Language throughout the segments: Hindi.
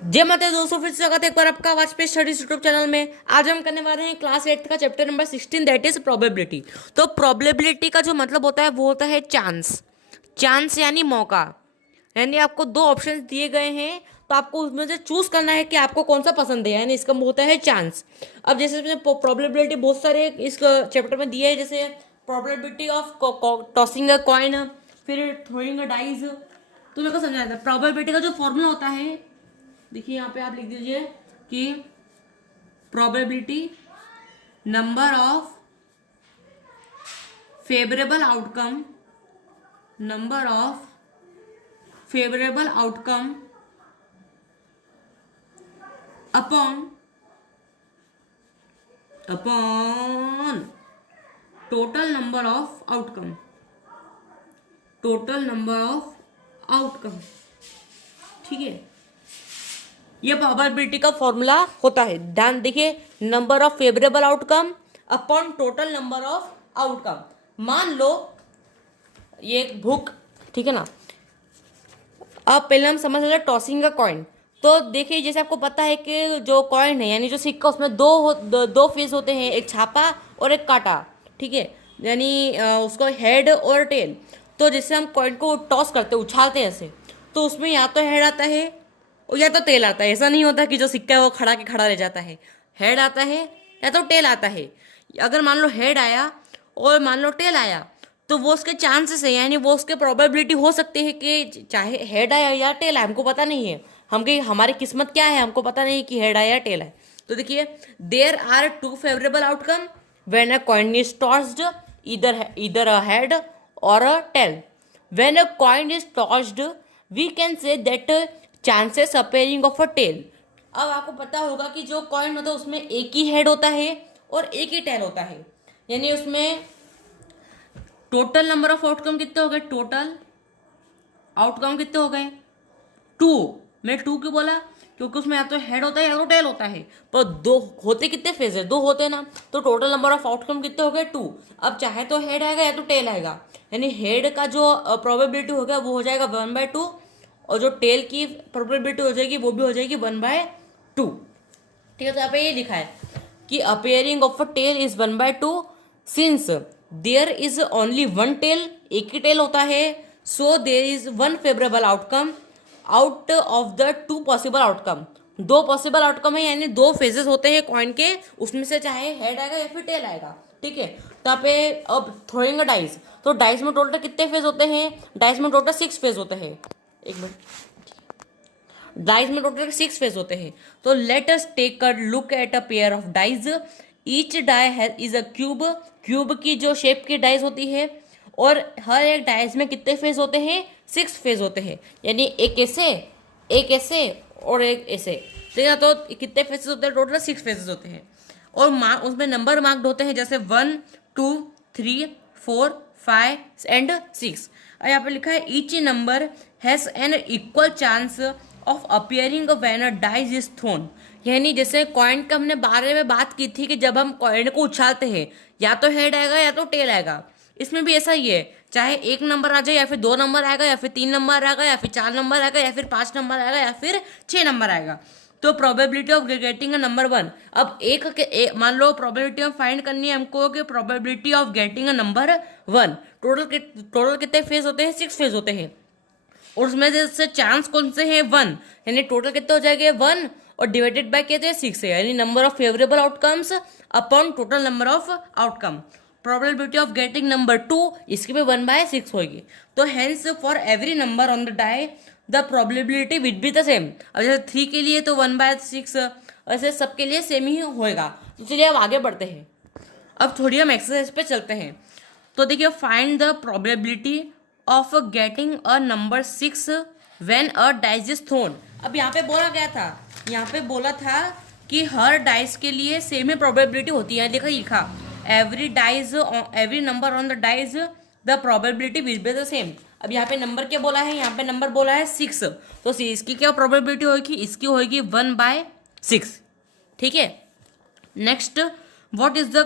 जय माता दी दोस्तों, फिर से स्वागत है एक बार आपका आवाज पे स्टडीज यूट्यूब चैनल में। आज हम करने वाले हैं क्लास 8 का chapter number 16, that is probability. तो प्रोबेबिलिटी का जो मतलब होता है वो होता है चांस। चांस यानी मौका, यानी आपको दो ऑप्शंस दिए गए हैं तो आपको उसमें से चूज करना है कि आपको कौन सा पसंद है, यानी इसका होता है चांस। अब जैसे इसमें प्रोबेबिलिटी बहुत सारे इस चैप्टर में दिए है, जैसे probability of tossing a coin, फिर थ्रोइंग अ डाइज। तो मेरे को समझाया था प्रोबेबिलिटी का जो फॉर्मूला होता है। देखिए यहाँ पे आप लिख दीजिए कि probability number of favourable outcome, number of favourable outcome upon upon total number of outcome, total number of outcome. ठीक है, ये प्रोबेबिलिटी का फॉर्मूला होता है। ध्यान देखिए, number of favourable outcome upon total number of outcome. मान लो ये एक बुक, ठीक है ना। अब पहले हम समझ लेते हैं टॉसिंग का कॉइन। तो देखिए, जैसे आपको पता है कि जो कॉइन है यानी जो सिक्का, उसमें दो फेस होते हैं, एक छापा और एक काटा। ठीक है, यानी उसको हेड और टेल। तो जैसे हम कॉइन को टॉस करते हैं, उछालते हैं ऐसे, तो उसमें या तो हेड आता है और या तो टेल आता है। ऐसा नहीं होता कि जो सिक्का है वो खड़ा के खड़ा रह जाता है। हेड आता है या तो टेल आता है। अगर मान लो हेड आया और मान लो टेल आया, तो वो उसके चांसेस है, यानी वो उसके प्रोबेबिलिटी हो सकती है कि चाहे हेड आया या टेल आए, हमको पता नहीं है। हम कि हमारी किस्मत क्या है, हमको पता नहीं कि हेड आया या टेल आए। तो देखिए, there are two favourable outcome when a coin is tossed, इधर अ हेड और a tail. When a coin is tossed we can say that chances appearing of a tail. अब आपको पता होगा कि जो कॉइन होता है उसमें एक ही हेड होता है और एक ही टेल होता है, यानी उसमें टोटल नंबर ऑफ आउटकम कितने हो गए, टोटल आउटकम कितने हो गए, टू। मैं टू क्यों बोला, क्योंकि उसमें या तो हेड होता है या तो टेल होता है। पर दो होते कितने फेज है, दो होते हैं ना। तो टोटल नंबर ऑफ आउटकम कितने हो गए, टू। अब चाहे तो हेड आएगा या तो टेल आएगा, यानी हेड का जो प्रोबेबिलिटी हो गया वो हो जाएगा 1/2, और जो टेल की प्रोबेबिलिटी हो जाएगी वो भी हो जाएगी 1/2। ठीक है, तो यहाँ पे ये लिखा है कि appearing of a tail is 1/2 since there is only one tail, एक ही टेल होता है। So there is one favourable outcome out of the two possible outcome. दो पॉसिबल आउटकम है, यानी दो फेजेस होते हैं कॉइन के, उसमें से चाहे हेड आएगा या फिर टेल आएगा। ठीक है, तो यहाँ पे अब थ्रोइंग अ डाइस, तो डाइस में टोटल कितने फेज होते हैं, डाइस में टोटल 6 फेज होते हैं। एक मिनट, डाइज में टोटल 6 फेज होते हैं। तो let us take a look at a pair of dice. Each die is a cube, cube की जो शेप की डाइज होती है, और हर एक डाइज में कितने फेज होते हैं, 6 फेज होते हैं, यानी एक ऐसे और एक ऐसे। ठीक है, तो कितने फेजेस होते हैं, टोटल 6 फेजेस होते हैं। और उसमें नंबर मार्क्ड होते हैं, जैसे 1 2 3 4 5 एंड 6। और यहाँ पे लिखा है each number has an equal chance of appearing when a dice is throne. यानी जैसे कॉइन का हमने बारे में बात की थी कि जब हम कॉइन को उछालते हैं या तो हेड आएगा या तो टेल आएगा। इसमें भी ऐसा ही है, चाहे एक नंबर आ जाए या फिर 2 नंबर आएगा या फिर 3 नंबर आएगा या फिर 4 नंबर आएगा या फिर 5 नंबर आएगा या फिर 6 नंबर आएगा। तो probability of getting a number 1। अब मान लो प्रोबेबिलिटी ऑफ फाइंड करनी है हमको कि probability of getting a number 1। Total कितने फेज होते हैं, 6 फेज होते हैं, और उसमें से चांस कौन से हैं, 1। यानी टोटल कितने हो जाएंगे, 1 और डिवाइडेड बाय कहते हैं 6 है, यानी number of favourable outcomes upon total number of outcome. Probability of getting number 2, इसकी भी 1/6 होगी। तो hence for every number on the die the probability will be the same. अब जैसे 3 के लिए तो 1/6, ऐसे सबके लिए सेम ही होएगा। तो चलिए अब आगे बढ़ते हैं। अब थोड़ी हम एक्सरसाइज पे चलते हैं। तो देखिए, find the probability of getting a number 6 when a dice is throne. अब यहाँ पे बोला गया था, यहाँ पे बोला था कि हर डाइस के लिए सेम ही प्रोबेबिलिटी होती है। देखा लिखा every number on the dice the probability will be the same. अब यहाँ पे नंबर क्या बोला है, यहाँ पे नंबर बोला है 6, तो इसकी क्या प्रोबेबिलिटी होगी, इसकी होगी 1/6। ठीक है, next, what is the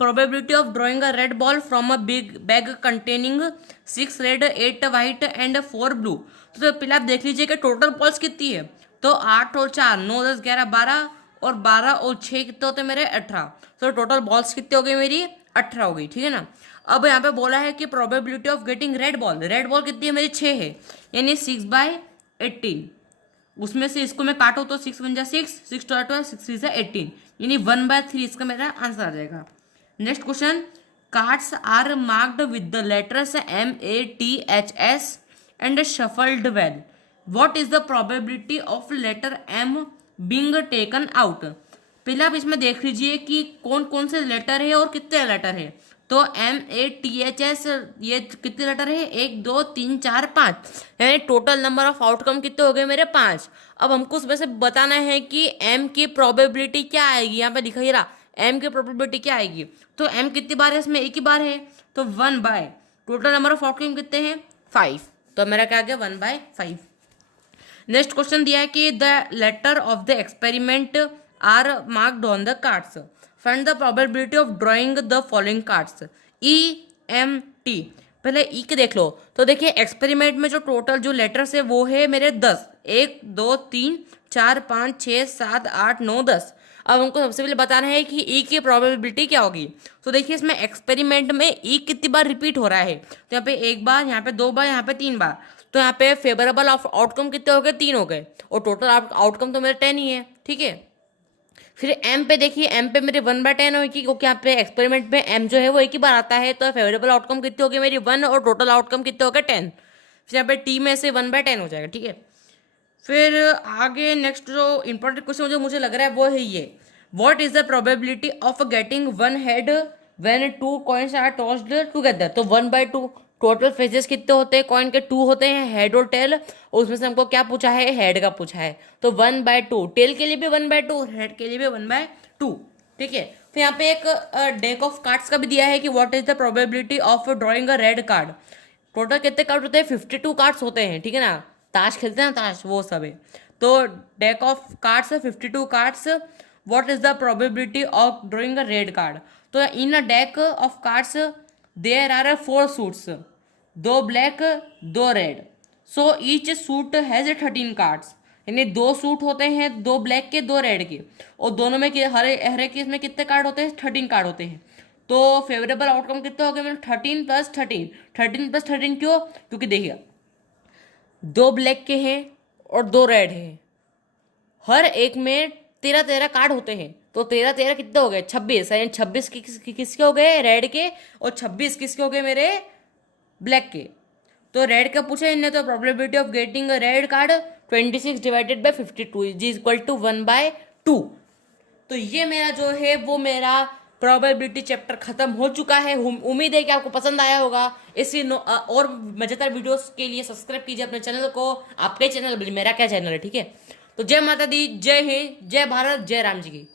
probability of drawing a red ball from a big bag containing 6 red 8 white and 4 blue। तो पहले आप देख लीजिए कि टोटल बॉल्स कितनी है। तो 8 और 4 9 10 11 12 और 12 और 6 कितने होते हैं मेरे 18। तो टोटल बॉल्स कितने हो गई मेरी 18 हो गई, ठीक है ना। अब यहाँ पे बोला है कि probability of getting red ball कितनी है मेरी 6 है, यानी 6/18। उसमें से इसको मैं काटूँ तो 6 1 जा 6, 6 2 12, 6 3 18, यानी 1/3 इसका मेरा आंसर आ जाएगा। Next question, cards are marked with the letters MATHS and shuffled well, what is the probability of letter M being taken out. पहले आप इसमें देख लीजिए कि कौन कौन से लेटर है और कितने लेटर है। तो MATHS ये कितने लेटर है, 1 2 3 4 5, यानी टोटल नंबर ऑफ आउटकम कितने हो गए मेरे 5। अब हमको उसमें से बताना है कि M की प्रोबेबिलिटी क्या आएगी। यहाँ पे लिखा ही रहा M की प्रोबेबिलिटी क्या आएगी। तो M कितनी बार है इसमें, एक ही बार है, तो 1/, टोटल नंबर ऑफ आउटकम कितने हैं 5, तो मेरा क्या आ गया 1/5। नेक्स्ट क्वेश्चन दिया है कि the letter of the experiment are marked on the cards, find the probability of drawing the following cards EMT। पहले ई के देख लो, तो देखिए एक्सपेरिमेंट में जो टोटल जो लेटर्स है वो है मेरे 10, 1 2 3 4 5 6 7 8 9 10। अब हमको सबसे पहले बताना है कि ई की प्रोबेबिलिटी क्या होगी। तो देखिए इसमें एक्सपेरिमेंट में ई कितनी बार रिपीट हो रहा है, तो यहाँ पे 1 बार, यहाँ पे 2 बार, यहाँ पे 3 बार, तो यहाँ पे फेवरेबल आउटकम कितने हो गए 3 हो गए, और टोटल आउटकम तो मेरे 10 ही है, ठीक है। फिर एम पे देखिए, एम पे मेरी 1/10 होगी, क्योंकि यहाँ पे एक्सपेरिमेंट में एम जो है वो एक ही बार आता है, तो फेवरेबल आउटकम कितनी होगी मेरी 1 और टोटल आउटकम कितने हो गए 10। फिर यहाँ पे टी में से 1/10 हो जाएगा, ठीक है। फिर आगे नेक्स्ट जो इंपॉर्टेंट क्वेश्चन जो मुझे लग रहा है वो है ये, what is the probability of getting 1 head when 2 coins are tossed together. तो 1/2, टोटल फेजेस कितने होते हैं कॉइन के 2 होते हैं, हेड और टेल, और उसमें से हमको क्या पूछा है, हेड का पूछा है, तो 1/2, टेल के लिए भी 1/2, हेड के लिए भी 1/2, ठीक है। फिर यहाँ पे एक डेक ऑफ कार्ड्स का भी दिया है कि what is the probability of drawing a red card. Total कितने कार्ड होते हैं 52 कार्ड्स होते हैं, ठीक है ना, ताश खेलते हैं ना ताश, वो सब है। तो deck of cards 52 cards, what is the probability of drawing a red card. तो in a deck of cards there are 4 suits, 2 black 2 red, so each suit has 13 cards, यानी 2 सूट होते हैं, 2 ब्लैक के 2 रेड के, और दोनों में हर एक केस में कितने कार्ड होते हैं 13 कार्ड होते हैं। तो फेवरेबल आउटकम कितने हो गए मेरे 13 + 13, 13 + 13 क्यों, क्योंकि देखिए 2 ब्लैक के हैं और 2 रेड हैं, हर एक में 13 कार्ड होते हैं, तो 13 कितने हो गए 26, यानी 26 किसके हो गए रेड के, और 26 किसके हो गए मेरे ब्लैक के। तो रेड का पूछा इनने, तो probability of getting a red card 26 divided by 52 is equal to 1/2। तो ये मेरा जो है वो मेरा प्रोबेबिलिटी चैप्टर खत्म हो चुका है। उम्मीद है कि आपको पसंद आया होगा। इसी और मजेदार वीडियोस के लिए सब्सक्राइब कीजिए अपने चैनल को, आपके चैनल मेरा क्या चैनल है, ठीक है। तो जय माता दी, जय हिंद, जय भारत, जय राम जी की।